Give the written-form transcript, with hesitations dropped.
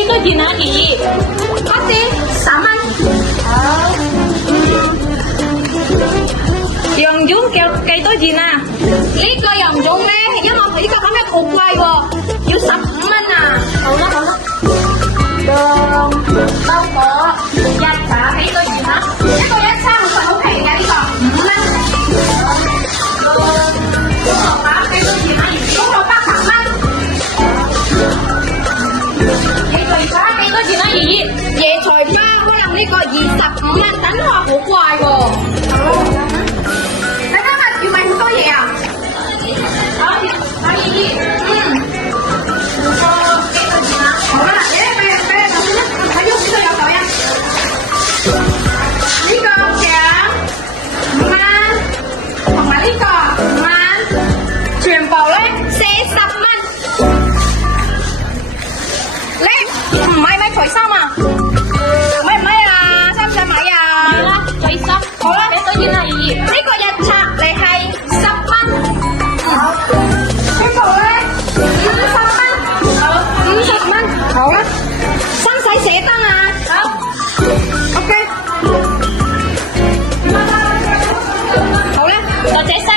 幾多錢啊，爺爺？嗰啲3蚊。好。羊肉叫幾多錢啊？呢個羊肉咧，因為呢個咁樣好貴喎，要15蚊啊！好啦好啦。羊包果一茶幾多錢啊？一個一餐50好平嘅呢個，5蚊。豬肉包幾多錢啊？豬肉包10蚊。野菜花幾多錢啊，爺爺？椰菜花可能呢個25蚊，等下好貴喎。你今日要買好多嘢啊？好，爺爺。好啦，你俾睇下先啦，睇喐呢個有9呀。呢個獎5蚊，同埋呢個5蚊，全部咧40蚊。你唔買除衫啊？買唔買啊？使唔使買啊？買啦，最濕。好啦，幾多錢啊，爺爺？呢個日冊你係10蚊。好，呢個咧50蚊。好50蚊。好啦，生洗寫燈啊。好。OK。好啦，多謝晒。